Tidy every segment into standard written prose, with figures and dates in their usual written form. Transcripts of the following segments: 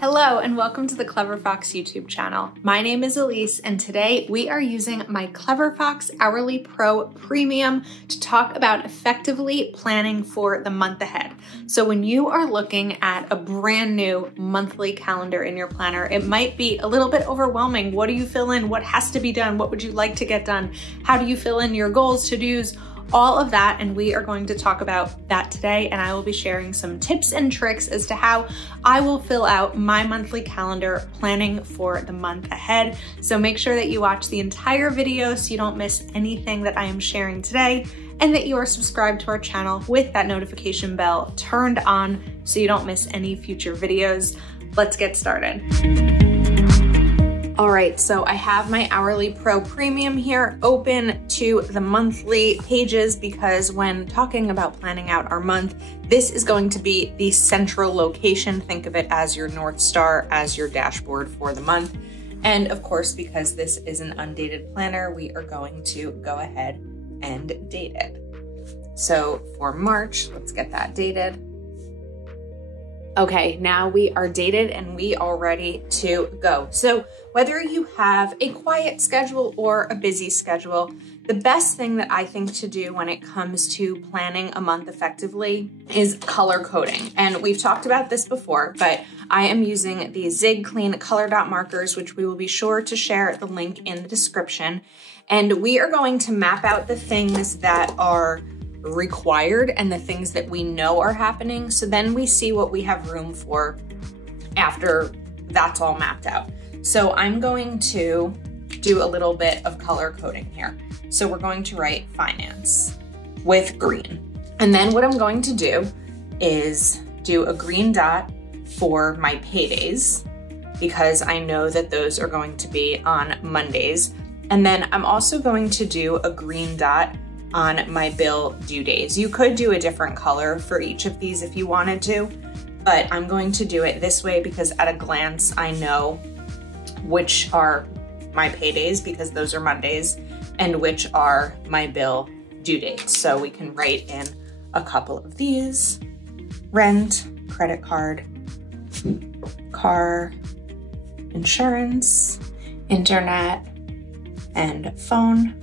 Hello and welcome to the Clever Fox YouTube channel. My name is Ilysse and today we are using my Clever Fox Hourly Pro Premium to talk about effectively planning for the month ahead. So when you are looking at a brand new monthly calendar in your planner, it might be a little bit overwhelming. What do you fill in? What has to be done? What would you like to get done? How do you fill in your goals, to-dos? All of that, and we are going to talk about that today, and I will be sharing some tips and tricks as to how I will fill out my monthly calendar planning for the month ahead. So make sure that you watch the entire video so you don't miss anything that I am sharing today, and that you are subscribed to our channel with that notification bell turned on so you don't miss any future videos. Let's get started. All right, so I have my Hourly Pro Premium here open to the monthly pages because when talking about planning out our month, this is going to be the central location. Think of it as your North Star, as your dashboard for the month. And of course, because this is an undated planner, we are going to go ahead and date it. So for March, let's get that dated. Okay, now we are dated and we are ready to go. So whether you have a quiet schedule or a busy schedule, the best thing that I think to do when it comes to planning a month effectively is color coding. And we've talked about this before, but I am using the Zig Clean color dot markers, which we will be sure to share the link in the description. And we are going to map out the things that are required and the things that we know are happening. So then we see what we have room for after that's all mapped out. So I'm going to do a little bit of color coding here. So we're going to write finance with green. And then what I'm going to do is do a green dot for my paydays because I know that those are going to be on Mondays. And then I'm also going to do a green dot on my bill due days. You could do a different color for each of these if you wanted to, but I'm going to do it this way because at a glance, I know which are my paydays because those are Mondays and which are my bill due dates. So we can write in a couple of these: rent, credit card, car, insurance, internet, and phone.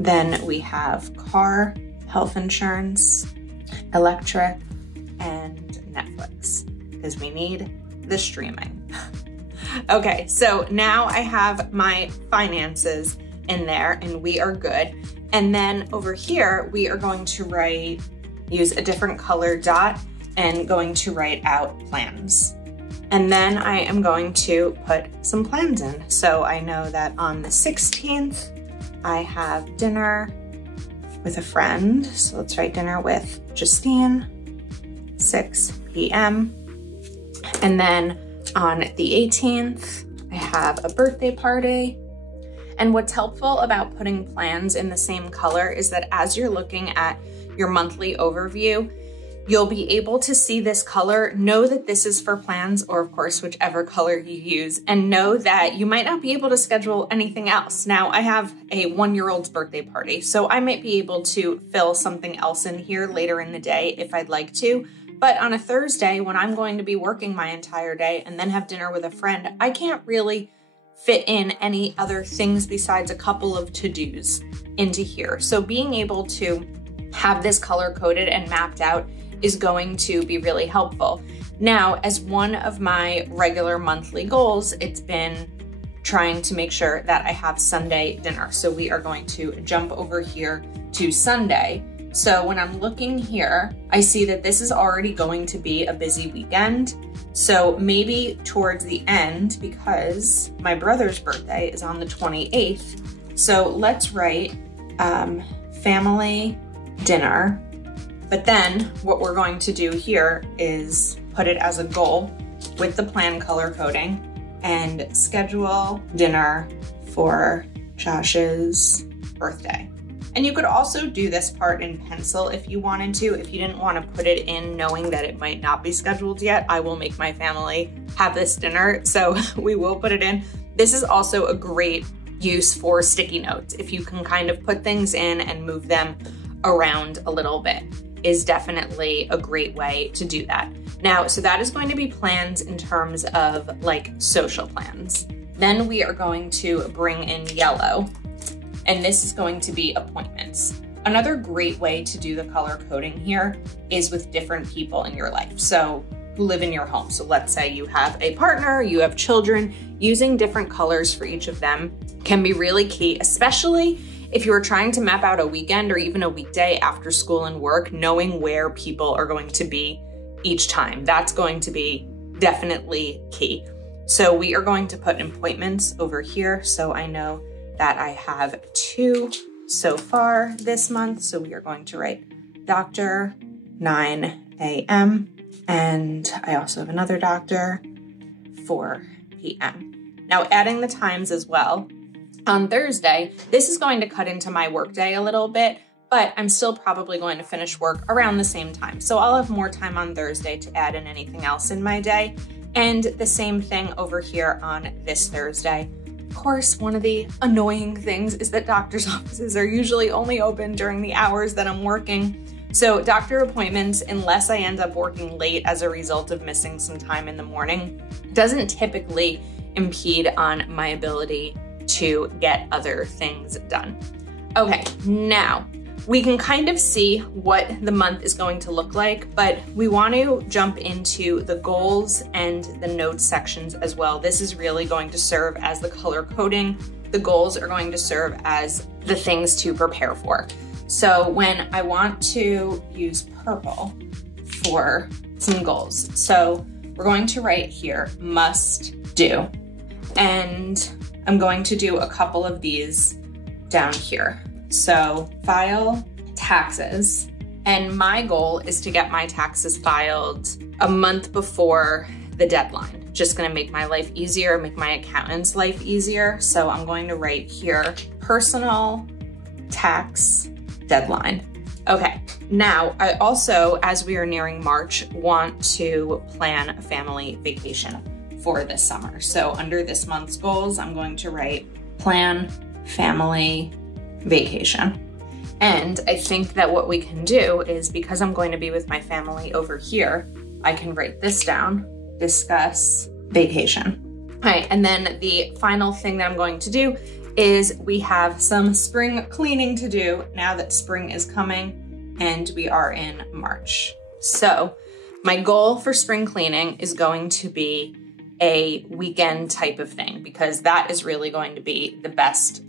Then we have car, health insurance, electric, and Netflix, because we need the streaming. Okay, so now I have my finances in there and we are good. And then over here, we are going to use a different color dot and going to write out plans. And then I am going to put some plans in. So I know that on the 16th, I have dinner with a friend. So let's write dinner with Justine, 6 p.m. And then on the 18th, I have a birthday party. And what's helpful about putting plans in the same color is that as you're looking at your monthly overview, you'll be able to see this color, know that this is for plans, or of course, whichever color you use, and know that you might not be able to schedule anything else. Now, I have a 1-year-old's birthday party, so I might be able to fill something else in here later in the day if I'd like to. But on a Thursday, when I'm going to be working my entire day and then have dinner with a friend, I can't really fit in any other things besides a couple of to-dos into here. So being able to have this color coded and mapped out is going to be really helpful. Now, as one of my regular monthly goals, it's been trying to make sure that I have Sunday dinner. So we are going to jump over here to Sunday. So when I'm looking here, I see that this is already going to be a busy weekend. So maybe towards the end, because my brother's birthday is on the 28th. So let's write family dinner. But then what we're going to do here is put it as a goal with the plan color coding and schedule dinner for Josh's birthday. And you could also do this part in pencil if you wanted to. If you didn't want to put it in knowing that it might not be scheduled yet, I will make my family have this dinner, so we will put it in. This is also a great use for sticky notes if you can kind of put things in and move them around a little bit. is definitely a great way to do that. Now, so that is going to be plans in terms of like social plans. Then we are going to bring in yellow, and this is going to be appointments. Another great way to do the color coding here is with different people in your life. So who live in your home. So let's say you have a partner, you have children, using different colors for each of them can be really key, especially if you are trying to map out a weekend or even a weekday after school and work, knowing where people are going to be each time. That's going to be definitely key. So we are going to put appointments over here. So I know that I have 2 so far this month. So we are going to write doctor, 9 a.m. And I also have another doctor, 4 p.m. Now adding the times as well. On Thursday, this is going to cut into my workday a little bit, but I'm still probably going to finish work around the same time. So I'll have more time on Thursday to add in anything else in my day. And the same thing over here on this Thursday. Of course, one of the annoying things is that doctor's offices are usually only open during the hours that I'm working. So doctor appointments, unless I end up working late as a result of missing some time in the morning, doesn't typically impede on my ability to get other things done. Okay, now we can kind of see what the month is going to look like, but we want to jump into the goals and the notes sections as well. This is really going to serve as the color coding. The goals are going to serve as the things to prepare for. So when I want to use purple for some goals, so we're going to write here, must do. And I'm going to do a couple of these down here. So file taxes. And my goal is to get my taxes filed a month before the deadline. Just gonna make my life easier, make my accountant's life easier. So I'm going to write here, personal tax deadline. Okay, now I also, as we are nearing March, want to plan a family vacation for this summer. So under this month's goals, I'm going to write plan family vacation. And I think that what we can do is, because I'm going to be with my family over here, I can write this down, discuss vacation. All right, and then the final thing that I'm going to do is we have some spring cleaning to do now that spring is coming and we are in March. So my goal for spring cleaning is going to be a weekend type of thing, because that is really going to be the best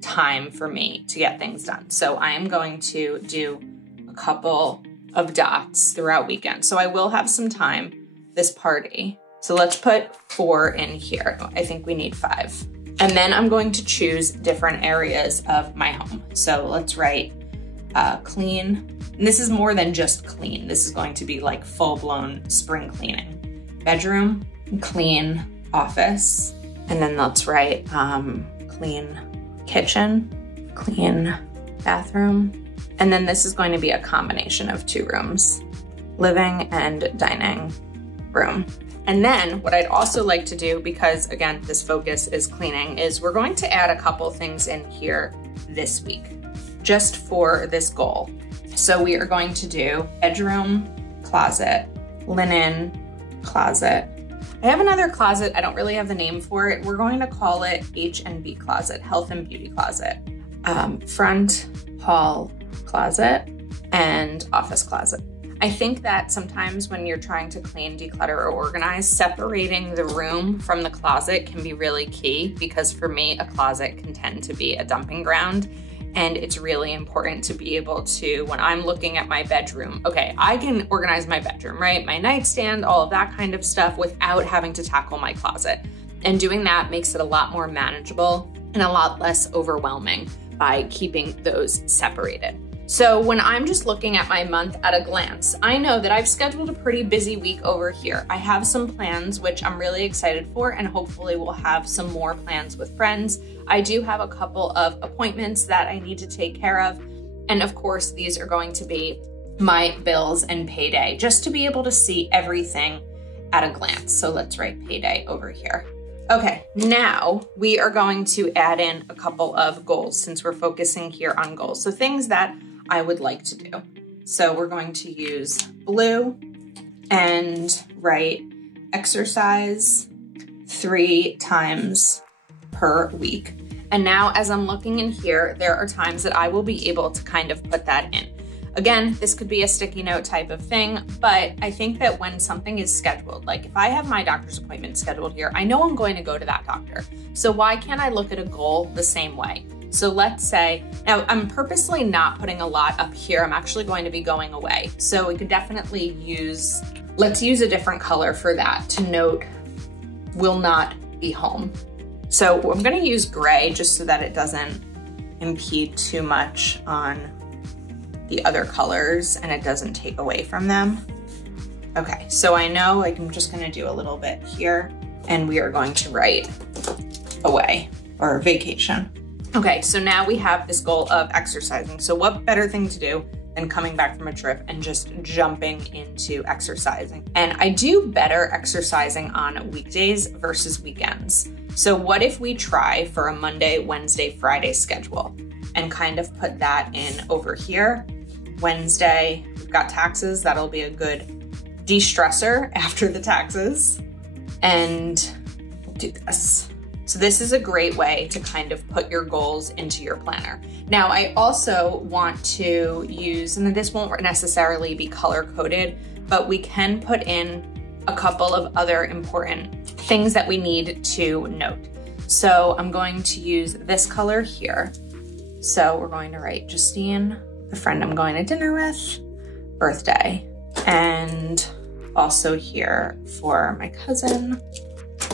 time for me to get things done. So I am going to do a couple of dots throughout weekend. So I will have some time this party. So let's put 4 in here. I think we need 5. And then I'm going to choose different areas of my home. So let's write clean. And this is more than just clean. This is going to be like full-blown spring cleaning. Bedroom, clean office. And then let's write clean kitchen, clean bathroom. And then this is going to be a combination of 2 rooms, living and dining room. And then what I'd also like to do, because again, this focus is cleaning, is we're going to add a couple things in here this week, just for this goal. So we are going to do bedroom, closet, linen, closet. I have another closet, I don't really have the name for it. We're going to call it H&B closet, health and beauty closet. Front, hall closet, and office closet. I think that sometimes when you're trying to clean, declutter, or organize, separating the room from the closet can be really key, because for me, a closet can tend to be a dumping ground. And it's really important to be able to, when I'm looking at my bedroom, okay, I can organize my bedroom, right? My nightstand, all of that kind of stuff, without having to tackle my closet. And doing that makes it a lot more manageable and a lot less overwhelming by keeping those separated. So when I'm just looking at my month at a glance, I know that I've scheduled a pretty busy week over here. I have some plans, which I'm really excited for, and hopefully we'll have some more plans with friends. I do have a couple of appointments that I need to take care of. And of course, these are going to be my bills and payday, just to be able to see everything at a glance. So let's write payday over here. Okay, now we are going to add in a couple of goals, since we're focusing here on goals. So things that I would like to do. So we're going to use blue and write exercise 3 times per week. And now as I'm looking in here, there are times that I will be able to kind of put that in. Again, this could be a sticky note type of thing, but I think that when something is scheduled, like if I have my doctor's appointment scheduled here, I know I'm going to go to that doctor. So why can't I look at a goal the same way? So let's say, now I'm purposely not putting a lot up here. I'm actually going to be going away. So we could definitely use, let's use a different color for that to note will not be home. So I'm gonna use gray just so that it doesn't impede too much on the other colors and it doesn't take away from them. Okay, so I know like I'm just gonna do a little bit here and we are going to write away or vacation. Okay, so now we have this goal of exercising. So what better thing to do than coming back from a trip and just jumping into exercising? And I do better exercising on weekdays versus weekends. So what if we try for a Monday, Wednesday, Friday schedule and kind of put that in over here? Wednesday, we've got taxes. That'll be a good de-stressor after the taxes. And we'll do this. So this is a great way to kind of put your goals into your planner. Now, I also want to use, and this won't necessarily be color coded, but we can put in a couple of other important things that we need to note. So I'm going to use this color here. So we're going to write Justine, the friend I'm going to dinner with, birthday, and also here for my cousin.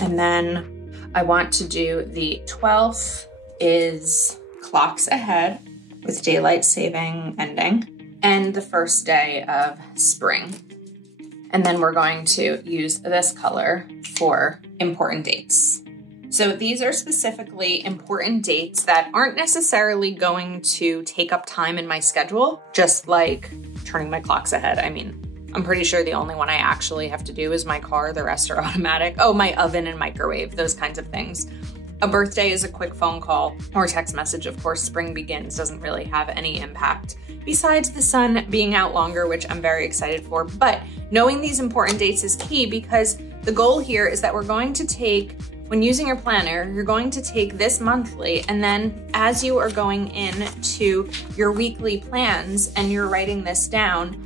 And then I want to do the 12th is clocks ahead with daylight saving ending and the first day of spring. And then we're going to use this color for important dates. So these are specifically important dates that aren't necessarily going to take up time in my schedule, just like turning my clocks ahead. I mean, I'm pretty sure the only one I actually have to do is my car. The rest are automatic. Oh, my oven and microwave, those kinds of things. A birthday is a quick phone call or text message. Of course, spring begins doesn't really have any impact besides the sun being out longer, which I'm very excited for. But knowing these important dates is key because the goal here is that we're going to take, when using your planner, you're going to take this monthly, and then as you are going into your weekly plans and you're writing this down,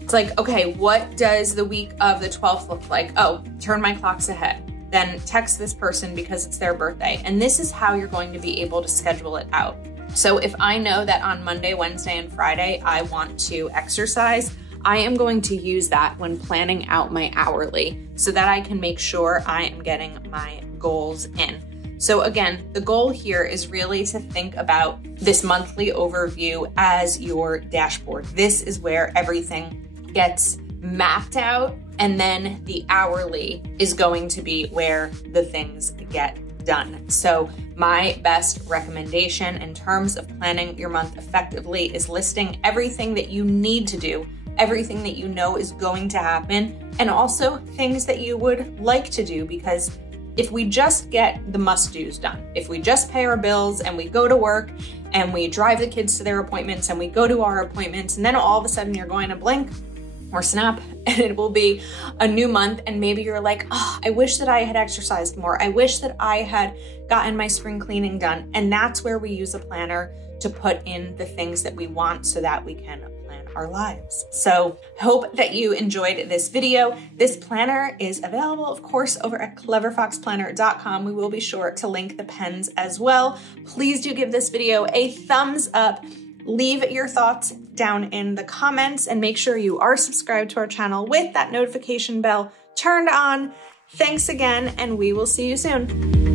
it's like, okay, what does the week of the 12th look like? Oh, turn my clocks ahead. Then text this person because it's their birthday. And this is how you're going to be able to schedule it out. So if I know that on Monday, Wednesday, and Friday, I want to exercise, I am going to use that when planning out my hourly so that I can make sure I am getting my goals in. So again, the goal here is really to think about this monthly overview as your dashboard. This is where everything gets mapped out, and then the hourly is going to be where the things get done. So my best recommendation in terms of planning your month effectively is listing everything that you need to do, everything that you know is going to happen, and also things that you would like to do, because if we just get the must-dos done, if we just pay our bills and we go to work and we drive the kids to their appointments and we go to our appointments, and then all of a sudden you're going to blink or snap and it will be a new month, and maybe you're like, oh, I wish that I had exercised more. I wish that I had gotten my spring cleaning done. And that's where we use a planner to put in the things that we want so that we can plan our lives. So I hope that you enjoyed this video. This planner is available, of course, over at cleverfoxplanner.com. We will be sure to link the pens as well. Please do give this video a thumbs up. Leave your thoughts down in the comments and make sure you are subscribed to our channel with that notification bell turned on. Thanks again, and we will see you soon.